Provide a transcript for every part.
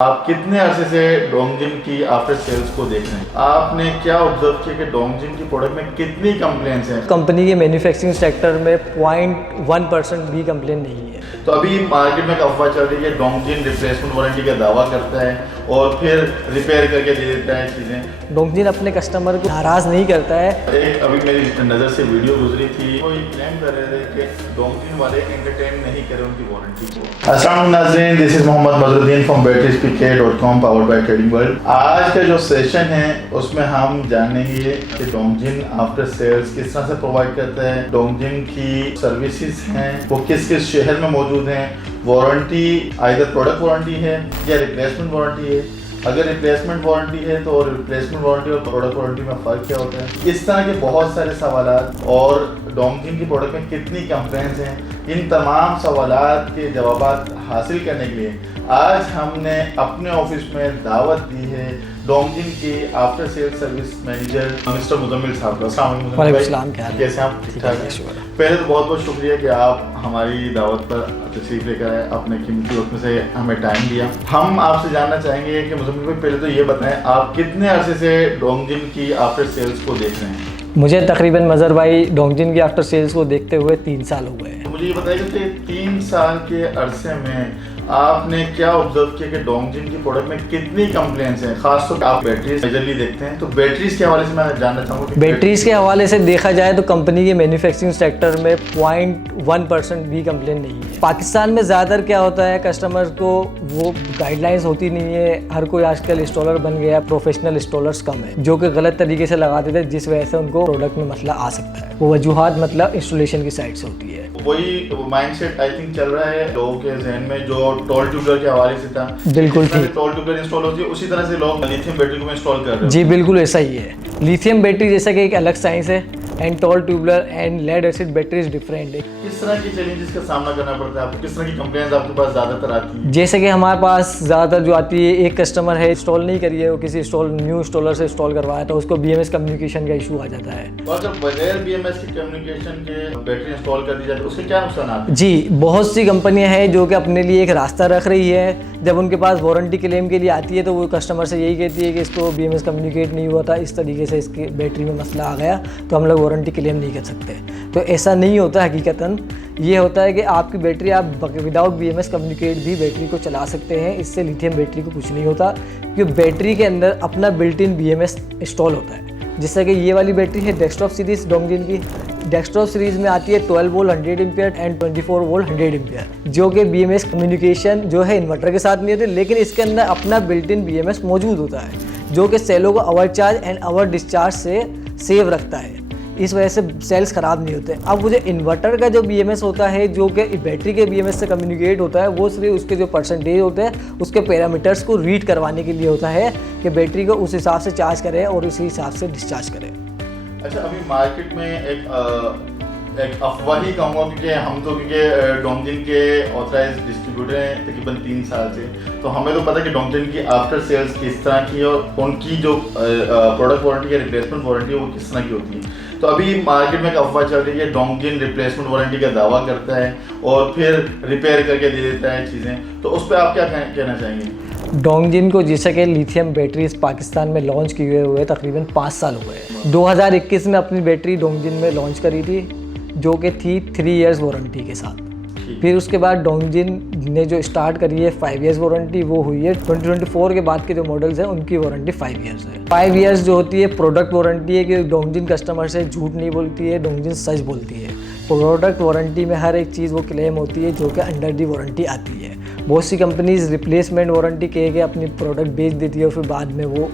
आप कितने अरसे से डोंगजिन की आफ्टर सेल्स को देख रहे हैं? आपने क्या ऑब्जर्व किया कि डोंगजिन की प्रोडक्ट में कितनी कंप्लेंट्स हैं? कंपनी के मैन्युफैक्चरिंग सेक्टर में 0.1% भी कंप्लेन नहीं है। तो अभी मार्केट में एक अफवाह चल रही है कि डोंगजिन रिप्लेसमेंट वारंटी का दावा करता है और फिर रिपेयर करके दे देता है चीज़ें। डोंगजिन अपने कस्टमर को नाराज़ नहीं करता है। एक अभी मेरी नज़र से वीडियो गुजरी थी, वो क्लेम कर रहे थे कि डोंगजिन वाले एंटरटेन नहीं कर रहे उनकी वारंटी को। अस्सलाम नाज़रीन, this is Mohammad Mazruddin from batteriespick.com powered by trading world. आज का जो सेशन है उसमें हम जानेंगे कि डोंगजिन आफ्टर सेल्स किस तरह से प्रोवाइड करता है, डोंगजिन की सर्विसेज हैं वो किस किस शहर में मौजूद हैं, वारंटी आइदर प्रोडक्ट वारंटी है या रिप्लेसमेंट वारंटी है, अगर रिप्लेसमेंट वारंटी है तो रिप्लेसमेंट वारंटी और प्रोडक्ट वारंटी में फ़र्क क्या होता है, इस तरह के बहुत सारे सवालात और डोंगजिन की प्रोडक्ट में कितनी कंप्लेंट्स हैं, इन तमाम सवालात के जवाब हासिल करने के लिए आज हमने अपने ऑफिस में दावत दी है डोंगजिन के after sales service manager mister Muzammil साहब का। वालेकुम, कैसे आप? ठीक ठाक हैं? पहले तो बहुत बहुत शुक्रिया कि आप हमारी दावत पर तशरीफ लेकर आए, अपने कीमती वक्त में से हमें टाइम दिया। हम आपसे जानना चाहेंगे कि मुजम्मिल भाई पहले तो ये बताएं आप कितने अरसे से डोंगजिन की आफ्टर सेल्स को देख रहे हैं? मुझे तकरीबन मज़र भाई डोंगजिन की आफ्टर सेल्स को देखते हुए 3 साल हो गए हैं। तो मुझे ये बताइए कि 3 साल के अरसे में आपने क्या ऑब्जर्व किया कि डोंगजिन की प्रोडक्ट में कितनी कंप्लेंट्स हैं? खासतौर पर आप बैटरीज मेजरली देखते हैं, तो बैटरीज के हवाले से मैं जानना चाहूँगा। बैटरीज के हवाले से देखा जाए तो कंपनी के मैन्युफैक्चरिंग सेक्टर में 0.1% भी कंप्लेन नहीं है। पाकिस्तान में ज़्यादातर क्या होता है, कस्टमर को वो गाइडलाइंस होती नहीं है। हर कोई आजकल इंस्टॉलर बन गया, प्रोफेशनल इंस्टॉलर्स कम है जो कि गलत तरीके से लगा देते हैं, जिस वजह से उनको प्रोडक्ट में मसला आ सकता है। वो वजूहात मतलब इंस्टॉलेशन की साइड से होती है। वही माइंडसेट आई थिंक चल रहा है लोगों के जहन में जो टॉल ट्यूबलर के हवाले से था। बिल्कुल ठीक, टॉल ट्यूबलर इंस्टॉल होती है उसी तरह से लोग लिथियम बैटरी को इंस्टॉल कर रहे हैं। जी बिल्कुल ऐसा ही है। लिथियम बैटरी जैसा कि एक अलग साइंस है and tall tubular and lead acid batteries different है। किस तरह की चैलेंजेस का सामना करना पड़ता है आपको? किस तरह की कंप्लेंट्स आपके पास ज़्यादातर आती है? जैसे कि हमारे पास ज़्यादातर जो आती है, एक कस्टमर है इंस्टॉल नहीं करी है, वो किसी न्यू इंस्टॉलर से इंस्टॉल करवाया तो उसको BMS कम्युनिकेशन का इशू आ जाता है। तो अगर बगैर BMS की कम्युनिकेशन के बैटरी इंस्टॉल कर दी जाए तो उसके क्या नुकसान आते हैं? जी, बहुत सी कंपनियां हैं जो कि अपने लिए एक रास्ता रख रही है। जब उनके पास वारंटी क्लेम के लिए आती है तो वो कस्टमर से यही कहती है कि इसको BMS कम्युनिकेट नहीं हुआ था, इस तरीके से इसकी बैटरी में मसला आ गया तो हम लोग वारंटी क्लेम नहीं कर सकते। तो ऐसा नहीं होता हकीकतन। ये होता है कि आपकी बैटरी आप विदाउट BMS कम्युनिकेट भी बैटरी को चला सकते हैं। इससे लिथियम बैटरी को कुछ नहीं होता क्योंकि बैटरी के अंदर अपना बिल्ट इन BMS इंस्टॉल होता है। जैसे कि ये वाली बैटरी है डेस्कटॉप सीरीज डोंगजिन की। डेस्कटॉप सीरीज में आती है 12 volt 100 ampere and 24 volt 100 ampere, जो कि BMS कम्युनिकेशन जो है इन्वर्टर के साथ नहीं होती, लेकिन इसके अंदर अपना बिल्ट इन BMS मौजूद होता है जो कि सेलों को over charge and over discharge से सेव रखता है। इस वजह से सेल्स ख़राब नहीं होते। अब मुझे इन्वर्टर का जो BMS होता है जो कि बैटरी के BMS से कम्युनिकेट होता है, वो सिर्फ उसके जो परसेंटेज होते हैं उसके पैरामीटर्स को रीड करवाने के लिए होता है कि बैटरी को उस हिसाब से चार्ज करे और उसी हिसाब से डिस्चार्ज करे। अच्छा, अभी मार्केट में एक अफवाह ही कहूँगा क्योंकि डोंगजिन के ऑथराइज डिस्ट्रीब्यूटर हैं तकरीबन 3 साल से, तो हमें तो पता है कि डोंगजिन की आफ्टर सेल्स किस तरह की है और उनकी जो प्रोडक्ट वारंटी या रिप्लेसमेंट वारंटी है वो किस तरह की होती है। तो अभी मार्केट में एक अफवाह चल रही है डोंगजिन रिप्लेसमेंट वारंटी का दावा करता है और फिर रिपेयर करके दे देता है चीज़ें, तो उस पर आप क्या कहना चाहेंगे? डोंगजिन को जैसे कि लिथियम बैटरीज पाकिस्तान में लॉन्च किए हुए तकरीबन 5 साल हो गए। 2021 में अपनी बैटरी डोंगजिन में लॉन्च करी थी जो कि थी 3 इयर्स वारंटी के साथ। फिर उसके बाद डोंगजिन ने जो स्टार्ट करी है 5 इयर्स वारंटी, वो हुई है 2024 के बाद के जो मॉडल्स हैं उनकी वारंटी 5 इयर्स है। 5 इयर्स जो होती है प्रोडक्ट वारंटी है कि डोंगजिन कस्टमर से झूठ नहीं बोलती है, डोंगजिन सच बोलती है। प्रोडक्ट वारंटी में हर एक चीज़ वो क्लेम होती है जो कि अंडर दी वारंटी आती है। बहुत सी कंपनीज रिप्लेसमेंट वारंटी कह के अपनी प्रोडक्ट बेच देती है और फिर बाद में वो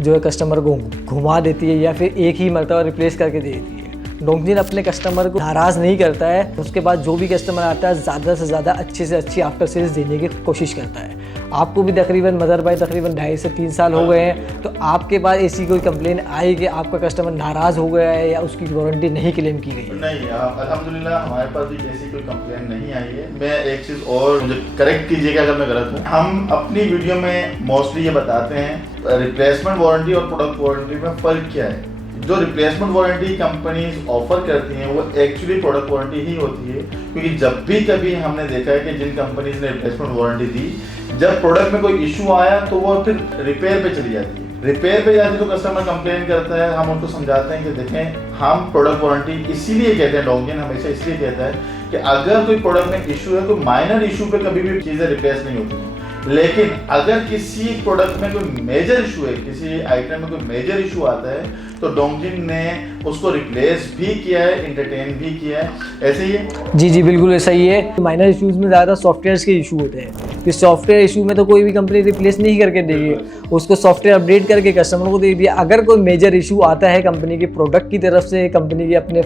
जो है कस्टमर को घुमा देती है या फिर एक ही मरतबा रिप्लेस करके दे देती है। डोंगजिन अपने कस्टमर को नाराज़ नहीं करता है, उसके बाद जो भी कस्टमर आता है ज़्यादा से ज़्यादा अच्छे से अच्छी आफ्टर सेल्स देने की कोशिश करता है। आपको भी तकरीबन मदर भाई तकरीबन 2.5 से 3 साल हो गए हैं, तो आपके पास ऐसी कोई कंप्लेन आई कि आपका कस्टमर नाराज़ हो गया है या उसकी वारंटी नहीं क्लेम की गई? नहीं, अल्हम्दुलिल्लाह हमारे पास भी ऐसी कोई कंप्लेन नहीं आई है। मैं एक चीज़ और मुझे करेक्ट कीजिएगा अगर मैं गलत हूँ, हम अपनी वीडियो में मोस्टली ये बताते हैं रिप्लेसमेंट वारंटी और प्रोडक्ट वारंटी में फ़र्क क्या है। जो रिप्लेसमेंट वारंटी कंपनीज ऑफर करती हैं वो एक्चुअली प्रोडक्ट वारंटी ही होती है, क्योंकि जब भी कभी हमने देखा है कि जिन कंपनीज ने रिप्लेसमेंट वारंटी दी जब प्रोडक्ट में कोई इशू आया तो वो फिर रिपेयर पे चली जाती है। रिपेयर पे जाती है तो कस्टमर कंप्लेन करता है, हम उनको समझाते हैं कि देखें हम प्रोडक्ट वारंटी इसीलिए कहते हैं, डोंगजिन हमेशा इसलिए कहता है कि अगर कोई प्रोडक्ट में इशू है, कोई माइनर इशू पे कभी भी चीज़ें रिप्लेस नहीं होती हैं, लेकिन अगर किसी प्रोडक्ट में कोई मेजर इशू है, किसी आइटम में कोई मेजर इशू आता है तो डोंगजिन ने उसको रिप्लेस भी किया है, एंटरटेन भी किया है। ऐसे ही है? जी बिल्कुल ऐसा ही है। माइनर इश्यूज में ज़्यादा सॉफ्टवेयर के इशू होते हैं, तो सॉफ्टवेयर इशू में तो कोई भी कंपनी रिप्लेस नहीं करके देगी, उसको सॉफ्टवेयर अपडेट करके कस्टमर को दे दिया। अगर कोई मेजर इशू आता है कंपनी के प्रोडक्ट की तरफ से, कंपनी के अपने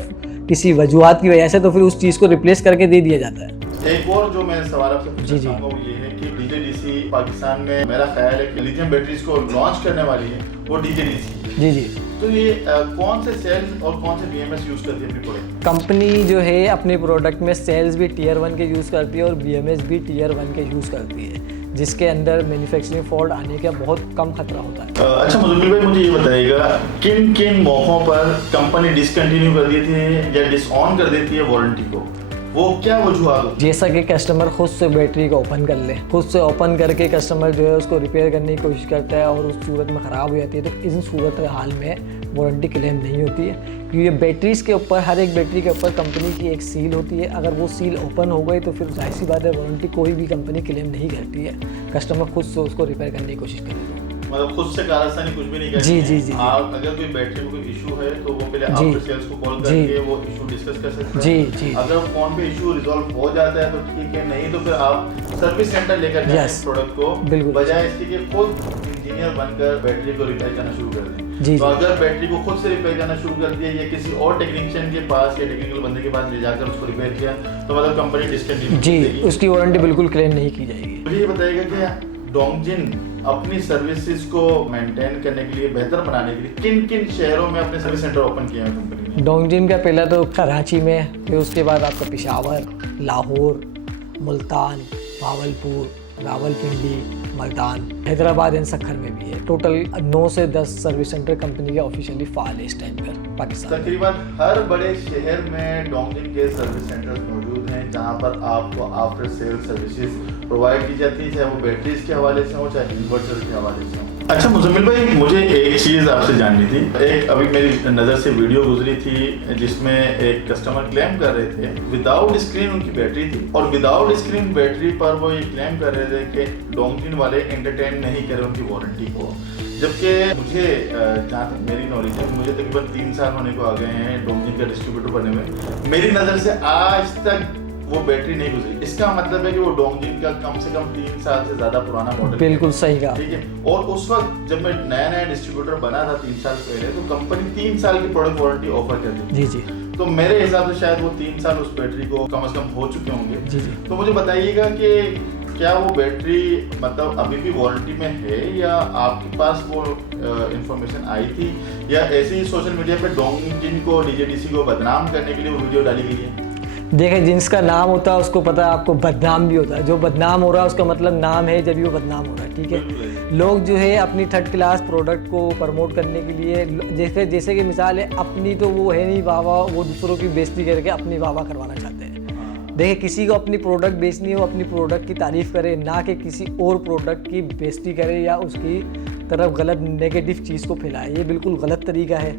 किसी वजूहत की वजह से, तो फिर उस चीज़ को रिप्लेस करके दे दिया जाता है। एक और जो मैं सवाल आपसे पूछना चाहूँगा वो ये है कि डीजेडीसी पाकिस्तान में मेरा ख्याल है कि लिथियम बैटरीज को लॉन्च करने वाली है वो डीजेडीसी। जी तो ये कौन से सेल्स और कौन से बीएमएस यूज करती है अपनी प्रोडक्ट? कंपनी जो है अपने प्रोडक्ट में सेल्स भी टीयर 1 के यूज़ करती है और बीएमएस भी टीयर 1 के यूज़ करती है, जिसके अंदर मैन्युफैक्चरिंग फॉल्ट आने का बहुत कम खतरा होता है। अच्छा मुज़म्मिल भाई, मुझे ये बताइएगा किन किन मौक़ों पर कंपनी डिसकंटिन्यू कर देती है या डिसऑन कर देती है वारंटी को, वो क्या वजूहत होती है? जैसा कि कस्टमर खुद से बैटरी को ओपन कर ले, खुद से ओपन करके कस्टमर जो है उसको रिपेयर करने की कोशिश करता है और उस सूरत में ख़राब हो जाती है, तो इस सूरत हाल में वारंटी क्लेम नहीं होती है, क्योंकि बैटरीज़ के ऊपर, हर एक बैटरी के ऊपर कंपनी की एक सील होती है। अगर वो सील ओपन हो गई तो फिर जाहिर सी बात है वारंटी कोई भी कंपनी क्लेम नहीं करती है, कस्टमर खुद से उसको रिपेयर करने की कोशिश करेगा। मतलब खुद से कारस्तानी कुछ भी नहीं करती। जी। आप अगर कोई बैटरी में कोई इशू है तो वो पहले आफ्टर सेल्स को कॉल करके वो इशू डिस्कस कर सकते हैं। जी। अगर फोन पे इशू रिजॉल्व हो जाता है तो ठीक है, नहीं तो फिर आप सर्विस सेंटर लेकर जाएं इस प्रोडक्ट को, बजाय इसके कि खुद इंजीनियर बनकर बैटरी को रिपेयर करना शुरू कर दें। तो अगर बैटरी को खुद से रिपेयर करना शुरू कर दिया या किसी और टेक्नीशियन के पास या टेक्निकल बंदे के पास ले जाकर उसको रिपेयर किया तो मतलब कंपनी डिसकंटिन्यू जी, उसकी वारंटी बिल्कुल क्लेम नहीं की जाएगी। मुझे ये बताइएगा कि डोंगजिन अपनी सर्विसेज को मेंटेन करने के लिए, बेहतर बनाने के लिए किन किन शहरों में अपने सर्विस सेंटर ओपन किए हैं कंपनी ने? डोंगजिन का पहला तो कराची में, फिर उसके बाद आपका पेशावर, लाहौर, मुल्तान, भावलपुर, रावलपिंडी, मल्तान, हैदराबाद एंड सक्खर में भी है। टोटल 9 से 10 सर्विस सेंटर कंपनी के ऑफिशियली फाल है इस टाइम पर पाकिस्तान। तकरीबन हर बड़े शहर में डोंगजिन के सर्विस सेंटर्स मौजूद हैं जहां पर आपको आफ्टर सेल सर्विसेज प्रोवाइड की जाती है, चाहे वो बैटरीज के हवाले से हो चाहे इन्वर्टर के हवाले से हो। अच्छा मुज़म्मिल भाई, मुझे एक चीज़ आपसे जाननी थी। एक अभी मेरी नज़र से वीडियो गुजरी थी जिसमें एक कस्टमर क्लेम कर रहे थे विदाउट स्क्रीन उनकी बैटरी थी, और विदाउट स्क्रीन बैटरी पर वो ये क्लेम कर रहे थे कि डोंगजिन वाले एंटरटेन नहीं करे उनकी वारंटी को। जबकि मुझे जहाँ तक मेरी नॉलेज है, मुझे तकरीबन 3 साल होने को आ गए हैं डोंगजिन का डिस्ट्रीब्यूटर बने हुए, मेरी नज़र से आज तक वो बैटरी नहीं गुजरी। इसका मतलब है कि वो डोंगजिन का कम से कम 3 साल से ज्यादा पुराना मॉडल। बिल्कुल सही कहा। ठीक है, और उस वक्त जब मैं नया डिस्ट्रीब्यूटर बना था 3 साल पहले, तो कंपनी 3 साल की प्रोडक्ट वारंटी ऑफर करती थी। जी। तो मेरे हिसाब से शायद वो 3 साल उस बैटरी को कम से कम हो चुके होंगे। जी। तो मुझे बताइएगा कि क्या वो बैटरी मतलब अभी भी वारंटी में है या आपके पास वो इंफॉर्मेशन आई थी या ऐसे ही सोशल मीडिया पे डोंगजिन को, डीजेडीसी को बदनाम करने के लिए वो वीडियो डाली गई है? देखें, जिसका नाम होता है उसको पता है आपको बदनाम भी होता है। जो बदनाम हो रहा है उसका मतलब नाम है जब भी वो बदनाम हो रहा है। ठीक है, लोग जो है अपनी 3rd क्लास प्रोडक्ट को प्रमोट करने के लिए, जैसे कि मिसाल है अपनी, तो वो है नहीं वाह, वो दूसरों की बेइज्जती करके अपनी वाह करवाना चाहते हैं। देखिए, किसी को अपनी प्रोडक्ट बेचनी है, वो अपनी प्रोडक्ट की तारीफ़ करे, ना कि किसी और प्रोडक्ट की बेइज्जती करे या उसकी तरफ गलत नेगेटिव चीज़ को फैलाए। ये बिल्कुल गलत तरीका है।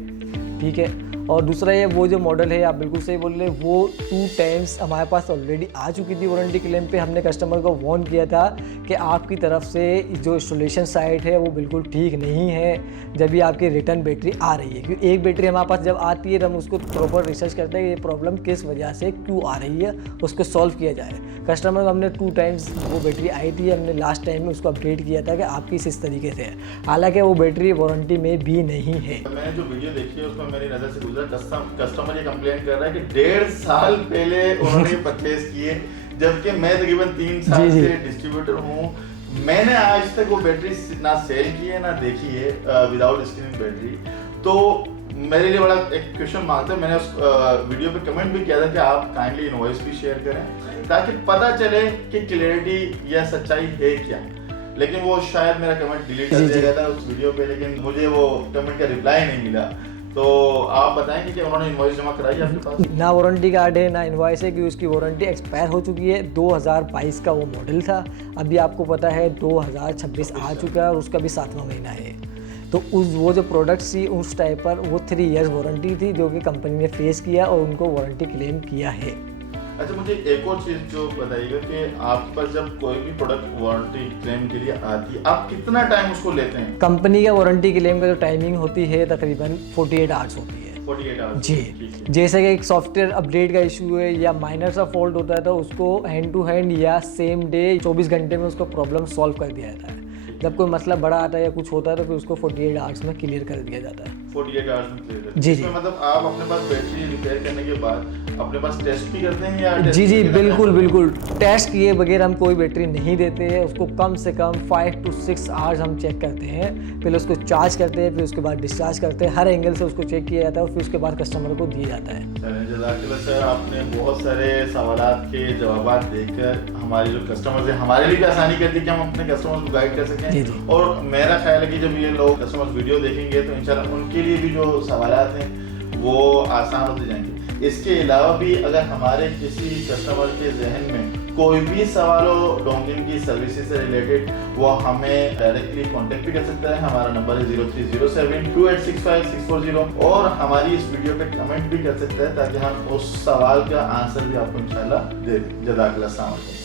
ठीक है, और दूसरा ये वो जो मॉडल है, आप बिल्कुल सही बोल रहे, वो 2 टाइम्स हमारे पास ऑलरेडी आ चुकी थी वारंटी क्लेम पे। हमने कस्टमर को वार्न किया था कि आपकी तरफ से जो इंस्टॉलेशन साइट है वो बिल्कुल ठीक नहीं है जब भी आपकी रिटर्न बैटरी आ रही है, क्योंकि एक बैटरी हमारे पास जब आती है तो हम उसको प्रॉपर रिसर्च करते हैं कि ये प्रॉब्लम किस वजह से क्यों आ रही है, उसको सॉल्व किया जाए। कस्टमर को हमने 2 टाइम्स वो बैटरी आई थी, हमने लास्ट टाइम में उसको अपडेट किया था कि आपकी इस तरीके से है, हालांकि वो बैटरी वारंटी में भी नहीं है। मैंने जो वीडियो देखी है उसमें मेरी नज़र से गुजरा, कस्टमर ये कंप्लेन कर रहा है कि 1.5 साल पहले उन्होंने परचेज किए, जबकि मैं तकरीबन 3 साल से डिस्ट्रीब्यूटर हूँ। मैंने आज तक वो बैटरी ना सेल की है ना देखी है विदाउट स्क्रीन बैटरी। तो मेरे लिए बड़ा एक क्वेश्चन मांगता है। मैंने उस वीडियो पे कमेंट भी किया था कि आप काइंडली इनवॉइस भी शेयर करें ताकि पता चले कि क्लैरिटी या सच्चाई है क्या। लेकिन वो शायद मेरा कमेंट डिलीट कर दिया गया था उस वीडियो पे, लेकिन मुझे वो कमेंट का रिप्लाई नहीं मिला। तो आप बताएंगे कि उन्होंने इनवॉइस जमा कराई आपके पास? ना वारंटी कार्ड है ना इनवॉइस है, कि उसकी वारंटी एक्सपायर हो चुकी है। 2022 का वो मॉडल था, अभी आपको पता है 2026 आ चुका है और उसका भी 7वां महीना है। तो वो जो प्रोडक्ट्स थी उस टाइप पर वो 3 इयर्स वारंटी थी, जो कि कंपनी ने फेस किया और उनको वारंटी क्लेम किया है। अच्छा, मुझे एक और चीज़ जो बताइएगा कि आपके पास जब कोई भी प्रोडक्ट वारंटी क्लेम के लिए आती है, आप कितना टाइम उसको लेते हैं? कंपनी का वारंटी क्लेम का जो टाइमिंग होती है तकरीबन 48 आवर्स होती है। 48 आवर्स। जी, जैसे कि एक सॉफ्टवेयर अपडेट का इशू है या माइनर सा फॉल्ट होता है तो उसको हैंड टू हैंड या सेम डे 24 घंटे में उसको प्रॉब्लम सॉल्व कर दिया जाता है। जब कोई मसला बड़ा आता है या कुछ होता है तो फिर उसको 48 आवर्स में क्लियर कर दिया जाता है। 48 आवर्स में क्लियर करते हैं। जी, इसमें मतलब आप अपने पास बैटरी रिपेयर करने के बाद अपने पास टेस्ट भी करते हैं या टेस्ट जी भी करते हैं? बिल्कुल टेस्ट किए बगैर हम कोई बैटरी नहीं देते हैं। उसको कम से कम 5 to 6 आवर्स हम चेक करते हैं। पहले उसको चार्ज करते हैं, फिर उसके बाद डिस्चार्ज करते हैं। हर एंगल से उसको चेक किया जाता है और फिर उसके बाद कस्टमर को दिया जाता है। जज़ाकल्लाह सर, आपने बहुत सारे सवालात के जवाब देकर हमारे जो कस्टमर्स हैं हमारे लिए भी आसानी कर दी कि हम अपने कस्टमर्स को गाइड कर जी, जी। सकें। और मेरा ख्याल है कि जब ये लोग कस्टमर्स वीडियो देखेंगे तो इंशाल्लाह उनके लिए भी जो सवालात हैं वो आसान होते जाएंगे। इसके अलावा भी अगर हमारे किसी कस्टमर के जहन में कोई भी सवाल हो डोंगिन की सर्विसेज से रिलेटेड, वो हमें डायरेक्टली कांटेक्ट भी कर सकता है। हमारा नंबर है 03072865 और हमारी इस वीडियो पे कमेंट भी कर सकता है ताकि हम उस सवाल का आंसर भी आपको इंशाल्लाह दे दें। जज़ाकल्लाह, अस्सलाम वालेकुम।